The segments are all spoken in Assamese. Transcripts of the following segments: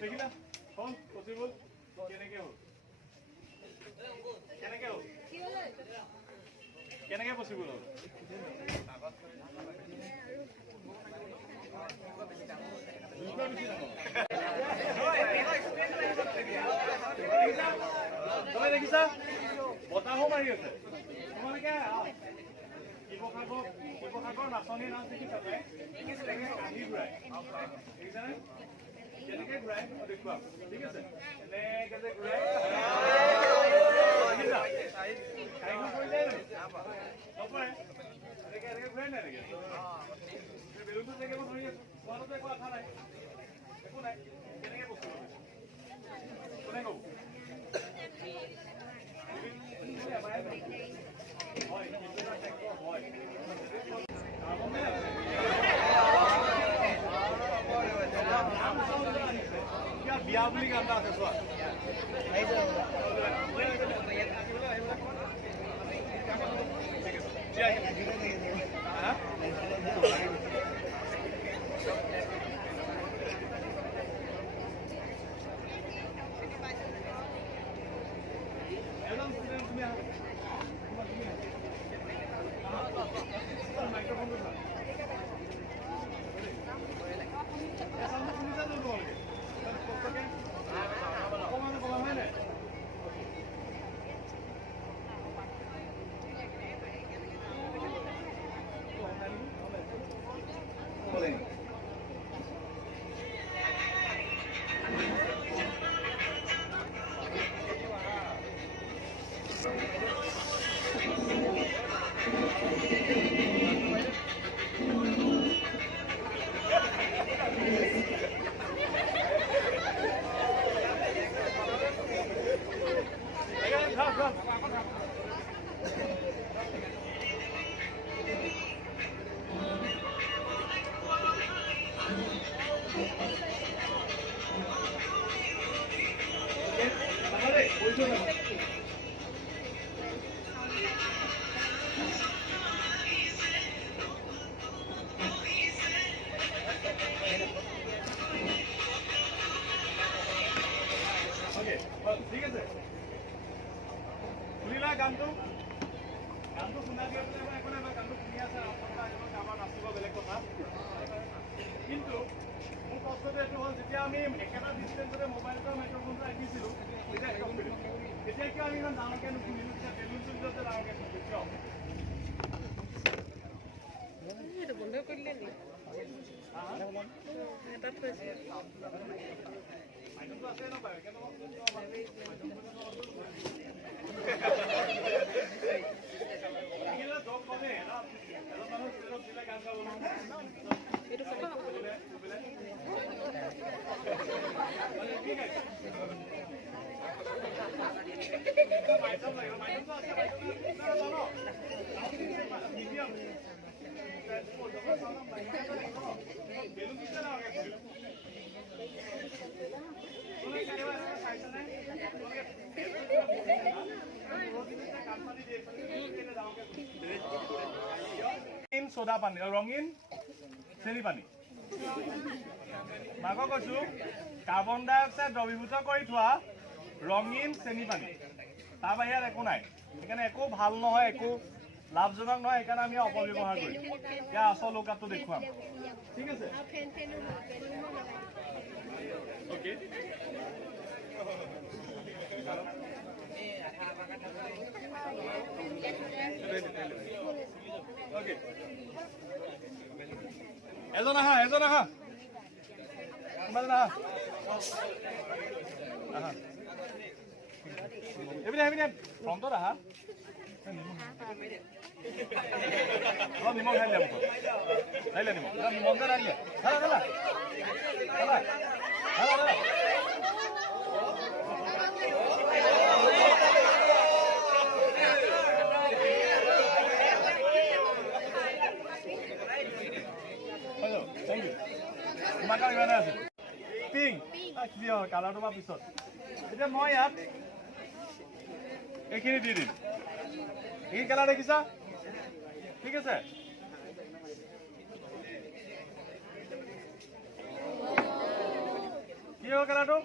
দেখিলা হ'ল পচিবল কেনেকে হ'ল কেনেকে পচিবল হ'ল তই দেখিছা বতাহো মাৰি আছে তোমালোকে শিৱসাগৰ নাচনী নাচ দেখিছা কাঢ়ি ঘূৰাই দেখিছানে কেনেকে ঘূৰাই দেখুৱাম ঠিক আছে এনেকে যে ঘূৰাই নপৰে এনেকে এনেকে ঘূৰাই নাই নেকি বেলুনটো জেগা মই ধৰি আছো তোমালোকতো একো আশা নাই একো নাই কেনেকে বস্তু কোনে ক'ব বিয়া বুলি গান এটা আছে চোৱা ঠিক আছে শুনিলা গানটো শুনা দিয়ে একো নাই গানটো শুনি আছে আমাৰ নাচিব বেলেগ কথা কিন্তু মোৰ প্ৰশ্নটো এইটো হ'ল যেতিয়া আমি একেটা ডিষ্টেঞ্চতে মোবাইলটো মাইক্ৰফোনটো ৰাখিছিলোঁ তেতিয়া কিয় আমি ইমান ডাঙৰকৈ নুশুনিলোঁ তেতিয়া বেলুনটো যে ডাঙৰকৈ শুনিলোঁ কিয় বন্ধ কৰিলে নি তাত থৈছে মাইক্ৰফোনটো আছে ন পাৰে সোডা পানী ৰঙীন চেনি পানী মাকক কৈছো কাৰ্বন ডাই অক্সাইড দ্ৰৱীভূত কৰি থোৱা ৰঙীন চেনি পানী তাৰ বাহিৰে একো নাই সেইকাৰণে একো ভাল নহয় একো লাভজনক নহয় সেইকাৰণে আমি অপব্যৱহাৰ কৰিম ইয়াৰ আচল লোকাটো দেখুৱাম ঠিক আছে okay Okay. Ezo naha. Kembali naha. Aha. Ini. Pronto dah ha? Kalau nimong hai lem ko. Hai le nimong. Kalau nimong dah lagi. Hala. Thank you. Makan gimana sih? Pink. Dia kalau rumah pisot. Jadi mau ya? Ini di sini. Ini kalau ada kisah? ঠিক আছে এইটো কালাৰটো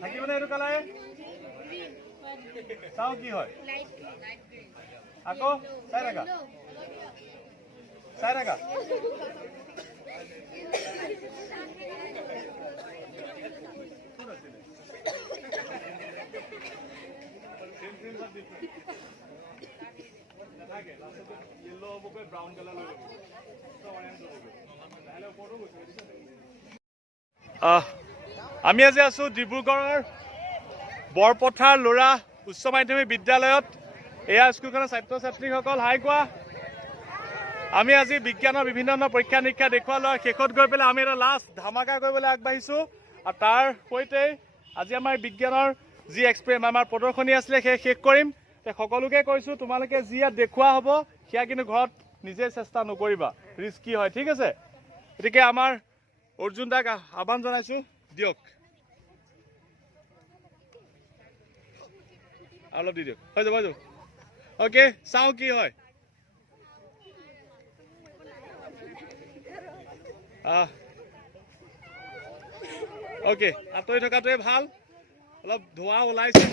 থাকিবনে এইটো কালাৰে চাওঁ কি হয় আকৌ চাই থাকা ব্ৰাউন কালাৰ আমি আজি আছো ডিব্ৰুগড়ৰ বৰপথাৰ ল'ৰা উচ্চ মাধ্যমিক বিদ্যালয়ত এয়া স্কুলখনৰ ছাত্ৰ ছাত্ৰীসকল হাই কোৱা আমি আজি বিজ্ঞানৰ বিভিন্ন ধৰণৰ পৰীক্ষা নিৰীক্ষা দেখুওৱা লোৱাৰ শেষত গৈ পেলাই আমি এটা লাষ্ট ধামাকা কৰিবলৈ আগবাঢ়িছোঁ আৰু তাৰ সৈতে আজি আমাৰ বিজ্ঞানৰ যি এক্সপেৰিমেণ্ট আমাৰ প্ৰদৰ্শনী আছিলে সেই শেষ কৰিম সকলোকে কৈছোঁ তোমালোকে যি ইয়াত দেখুওৱা হ'ব সেয়া কিন্তু ঘৰত নিজে চেষ্টা নকৰিবা ৰিস্কি হয় ঠিক আছে গতিকে আমাৰ অৰ্জুন দাক আহ্বান জনাইছোঁ দিয়ক অলপ দি দিয়ক হৈ যাব অ'কে চাওঁ কি হয় অ'কে আঁতৰি থকাটোৱে ভাল অলপ ধোঁৱা ওলাইছে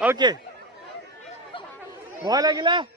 অ'কে ভয় লাগিলে